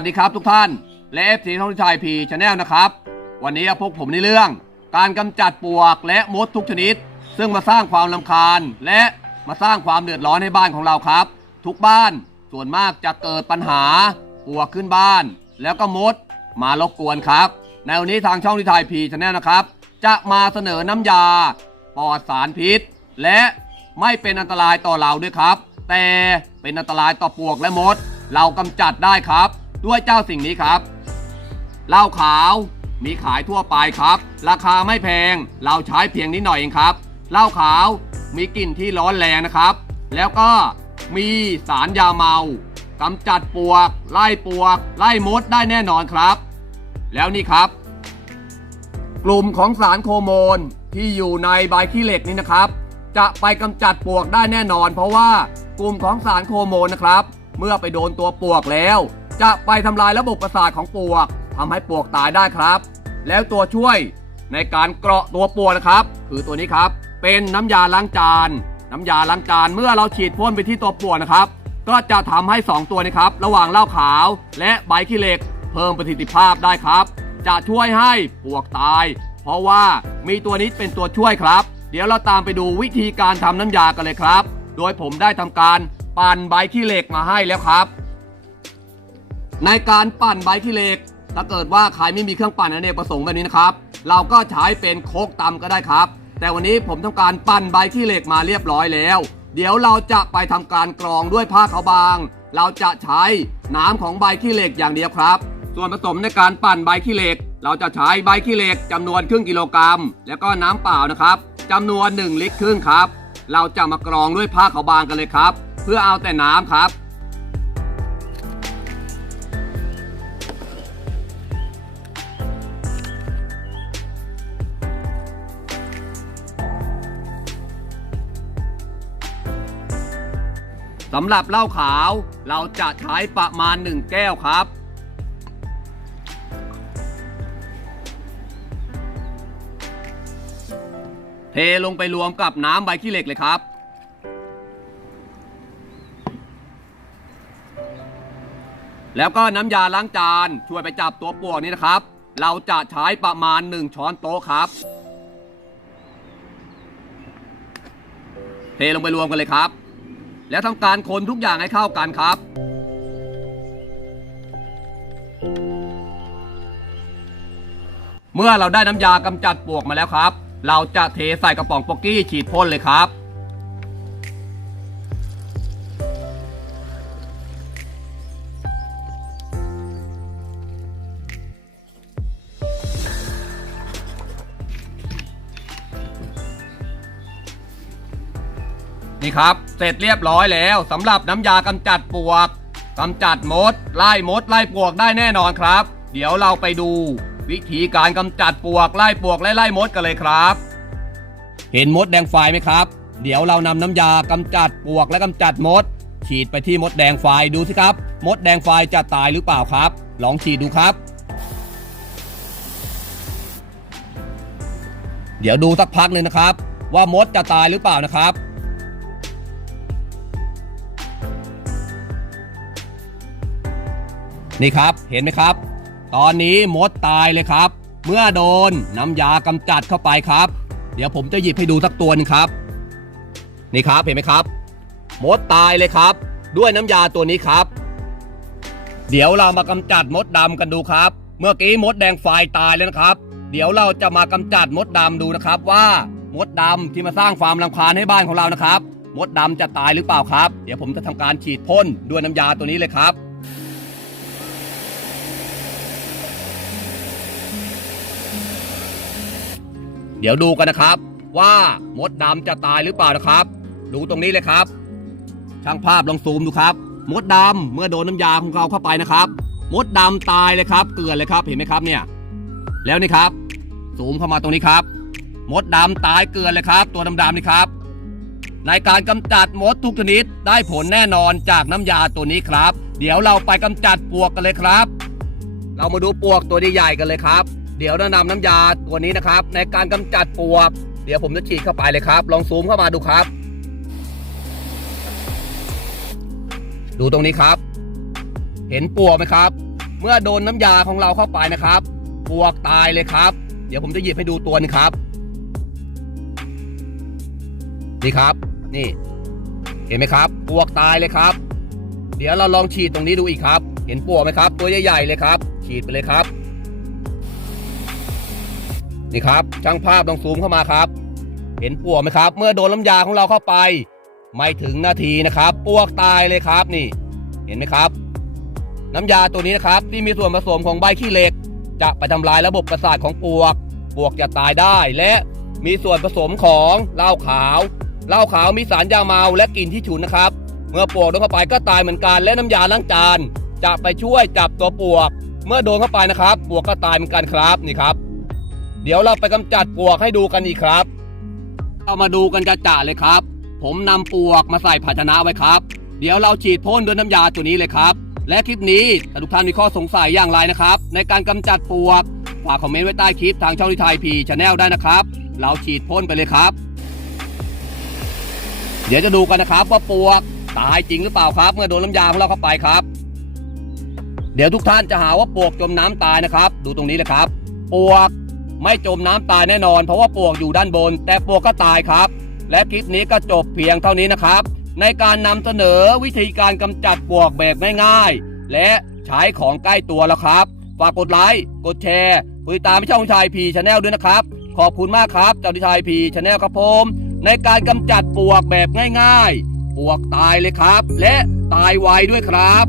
วัสดีครับทุกท่านและเอฟซีท่องชัยพีชาแนลนะครับ วันนี้พวกผมในเรื่อง การกำจัดปวกและมดทุกชนิด ซึ่งมาสร้างความลำคาญ และมาสร้างความเดือดร้อนให้บ้านของเราครับ ทุกบ้านส่วนมากจะเกิดปัญหาปวกขึ้นบ้าน แล้วก็มดมารบกวนครับ ในวันนี้ทางช่องทิทายพีชาแนลนะครับ จะมาเสนอน้ำยาปลอดสารพิษ และไม่เป็นอันตรายต่อเราด้วยครับ แต่เป็นอันตรายต่อปวกและมด เรากำจัดได้ครับ ด้วยเจ้าสิ่งนี้ครับ เหล้าขาวมีขายทั่วไปครับ ราคาไม่แพง เราใช้เพียงนิดหน่อยเองครับ เหล้าขาวมีกลิ่นที่ร้อนแรงนะครับ แล้วก็มีสารยาเมากำจัดปวก ไล่ปวก ไล่มดได้แน่นอนครับ แล้วนี่ครับ กลุ่มของสารโคโมนที่อยู่ในใบขี้เหล็กนี้นะครับ จะไปกำจัดปวกได้แน่นอน เพราะว่ากลุ่มของสารโคโมนนะครับ เมื่อไปโดนตัวปวกแล้ว จะไปทำลายระบบประสาทของปวกทำให้ปวกตายได้ครับ แล้วตัวช่วยในการเกราะตัวปวกนะครับ คือตัวนี้ครับ เป็นน้ำยาล้างจาน น้ำยาล้างจานเมื่อเราฉีดพ่นไปที่ตัวปวกนะครับ ก็จะทำให้ 2 ตัวนี้ครับ ระหว่างเหล้าขาวและใบขี้เหล็ก เพิ่มประสิทธิภาพได้ครับ จะช่วยให้ปวกตาย เพราะว่ามีตัวนี้เป็นตัวช่วยครับ เดี๋ยวเราตามไปดูวิธีการทำน้ำยากันเลยครับ โดยผมได้ทำการปั่นใบขี้เหล็กมาให้แล้วครับ ในการปั่นใบขี้เหล็ก ถ้าเกิดว่าใครไม่มีเครื่องปั่นอเนกประสงค์แบบนี้นะครับ เราก็ใช้เป็นโคกตำก็ได้ครับ แต่วันนี้ผมต้องการปั่นใบขี้เหล็กมาเรียบร้อยแล้ว เดี๋ยวเราจะไปทำการกรองด้วยผ้าขาวบาง เราจะใช้น้ำของใบขี้เหล็กอย่างเดียวครับ ส่วนผสมในการปั่นใบขี้เหล็ก เราจะใช้ใบขี้เหล็กจำนวนครึ่งกิโลกรัม แล้วก็น้ำเปล่านะครับจำนวน 1 ลิตรครึ่งครับ เราจะมากรองด้วยผ้าขาวบางกันเลยครับ เพื่อเอาแต่น้ำครับ สำหรับเหล้าขาวเราจะใช้ประมาณ 1 แก้วครับ เทลงไปรวมกับน้ำใบขี้เหล็กเลยครับ แล้วก็น้ำยาล้างจานช่วยไปจับตัวปวกนี้นะครับ เราจะใช้ประมาณ 1 ช้อนโต๊ะครับ เทลงไปรวมกันเลยครับ แล้วทำการคนทุกอย่างให้เข้ากันครับ เมื่อเราได้น้ำยากำจัดปลวกมาแล้วครับ เราจะเทใส่กระป๋องป๊อกกี้ฉีดพ่นเลยครับ นี่ครับ เสร็จเรียบร้อยแล้วสำหรับน้ำยากำจัดปลวกกำจัดมด ไล่มด ไล่ปลวกได้แน่นอนครับ เดี๋ยวเราไปดู วิธีการกำจัดปลวกไล่ปลวกและไล่มดกันเลยครับ เห็นมดแดงไฟไหมครับ เดี๋ยวเรานำน้ำยากำจัดปลวกและกำจัดมด ฉีดไปที่มดแดงไฟดูสิครับ มดแดงไฟจะตายหรือเปล่าครับ ลองฉีดดูครับเดี๋ยวดูสักพักหนึ่งนะครับ ว่ามดจะตายหรือเปล่านะครับ นี่ครับเห็นไหมครับ ตอนนี้มดตายเลยครับ เมื่อโดนน้ำยากำจัดเข้าไปครับ เดี๋ยวผมจะหยิบให้ดูสักตัวหนึงครับ นี่ครับเห็นไหมครับ มดตายเลยครับ ด้วยน้ำยาตัวนี้ครับ เดี๋ยวเรามากำจัดมดดำกันดูครับ เมื่อกี้มดแดงไฟตายแล้วนะครับ เดี๋ยวเราจะมากำจัดมดดำดูนะครับว่ามดดำที่มาสร้างความรำคาญให้บ้านของเรานะครับ มดดำจะตายหรือเปล่าครับ เดี๋ยวผมจะทำการฉีดพ่นด้วยน้ำยาตัวนี้เลยครับ เดี๋ยวดูกันนะครับ ว่ามดดำจะตายหรือเปล่านะครับ ดูตรงนี้เลยครับ ช่างภาพลองซูมดูครับ มดดำเมื่อโดนน้ำยาของเราเข้าไปนะครับ มดดำตายเลยครับ เกลือนเลยครับเห็นไหมครับเนี่ย แล้วนี่ครับซูมเข้ามาตรงนี้ครับ มดดำตายเกลือนเลยครับ ตัวดำๆนี่ครับ ในการกำจัดมดทุกชนิดได้ผลแน่นอนจากน้ำยาตัวนี้ครับ เดี๋ยวเราไปกำจัดปลวกกันเลยครับ เรามาดูปลวกตัวใหญ่ๆกันเลยครับ เดี๋ยวเรานำน้ำยาตัวนี้นะครับ ในการกำจัดปวก เดี๋ยวผมจะฉีดเข้าไปเลยครับ ลองซูมเข้ามาดูครับ ดูตรงนี้ครับ เห็นปวกไหมครับ เมื่อโดนน้ำยาของเราเข้าไปนะครับ ปวกตายเลยครับ เดี๋ยวผมจะหยิบให้ดูตัวนึงครับนี่ครับ นี่ เห็นไหมครับ ปวกตายเลยครับ เดี๋ยวเราลองฉีดตรงนี้ดูอีกครับ เห็นปวกไหมครับ ตัวใหญ่ๆเลยครับ ฉีดไปเลยครับ นี่ครับช่างภาพลองซูมเข้ามาครับ เห็นปลวกไหมครับ เมื่อโดนน้ำยาของเราเข้าไป ไม่ถึงนาทีนะครับปลวกตายเลยครับนี่ เห็นไหมครับ น้ำยาตัวนี้นะครับ ที่มีส่วนผสมของใบขี้เหล็ก จะไปทำลายระบบประสาทของปลวกปลวกจะตายได้และมีส่วนผสมของเหล้าขาวเหล้าขาวมีสารยาเมาและกลิ่นที่ฉุนนะครับ เมื่อปลวกโดนเข้าไปก็ตายเหมือนกันและน้ำยาล้างจาน จะไปช่วยจับตัวปลวก เมื่อโดนเข้าไปนะครับปลวกก็ตายเหมือนกันครับนี่ครับ เดี๋ยวเราไปกำจัดปลวกให้ดูกันอีกครับ เรามาดูกันจะจ่าเลยครับ ผมนำปลวกมาใส่ภาชนะไว้ครับ เดี๋ยวเราฉีดพ่นด้วยน้ำยาตัวนี้เลยครับ และคลิปนี้ถ้าทุกท่านมีข้อสงสัยอย่างไรนะครับ ในการกำจัดปลวกฝากคอมเมนต์ไว้ใต้คลิปทางช่องที่ไทยพีชาแนลได้นะครับ เราฉีดพ่นไปเลยครับ เดี๋ยวจะดูกันนะครับว่าปลวกตายจริงหรือเปล่าครับ เมื่อโดนน้ำยาของเราเข้าไปครับ เดี๋ยวทุกท่านจะหาว่าปลวกจมน้ำตายนะครับ ดูตรงนี้เลยครับปลวก ไม่จมน้ำตายแน่นอน เพราะว่าปลวกอยู่ด้านบน แต่ปลวกก็ตายครับ และคลิปนี้ก็จบเพียงเท่านี้นะครับ ในการนำเสนอวิธีการกำจัดปลวกแบบง่ายๆ และใช้ของใกล้ตัวแล้วครับ ฝากกดไลค์กดแชร์ติดตามช่องชายพีชาแนลด้วยนะครับ ขอบคุณมากครับเจ้าที่ชายพีชาแนลครับผมในการกำจัดปลวกแบบง่าย ๆปลวกตายเลยครับ และตายไวด้วยครับ